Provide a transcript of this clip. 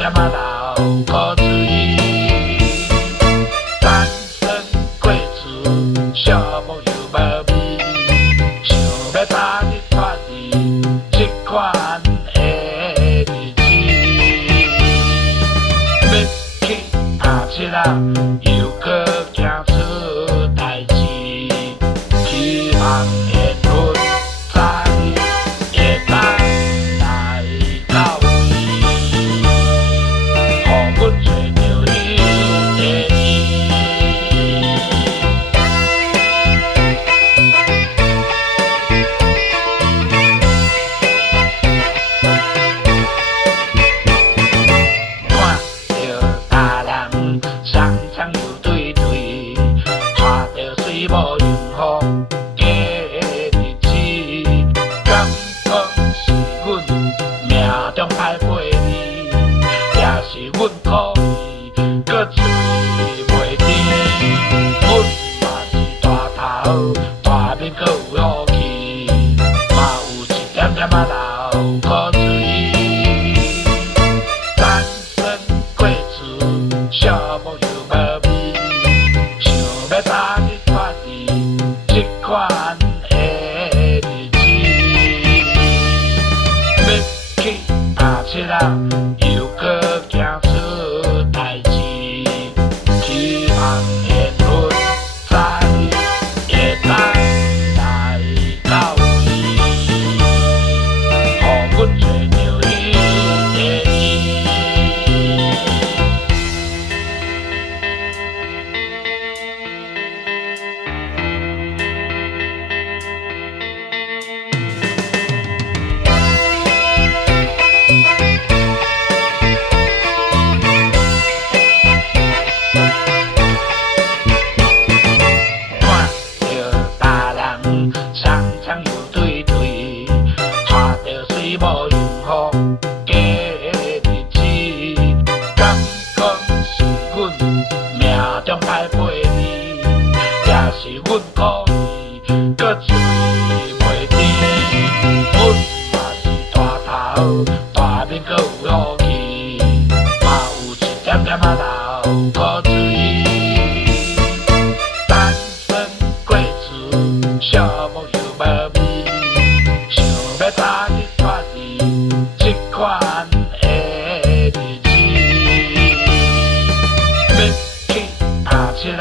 点仔流口水。单身过厝，小木又无味，想要早日脱离这款的日子。要去打七仔，又搁惊出代志，希望缘分早日会当来到位，予阮找着你的伊。看着大人双双又对对，带着水某幸福的日子，感觉是阮命中歹配你，也是阮可以搁嘴袂甜。阮嘛是大头大面搁有福气，嘛有一点点仔流口水。单身过厝，小木又无味，想要早日脱离这款的日子。要去打七仔，又搁惊出代志，希望缘分早日会当来到位，予阮找着你的伊。看着大人双双又对对，带着水某幸福的日子，感觉是阮命中歹配你，也是阮可以搁嘴袂甜。阮嘛是大头大面搁有福气，嘛有一点点仔流口水。单身过厝，小木又无味，想要早日脱离这款的日子。要去打七仔，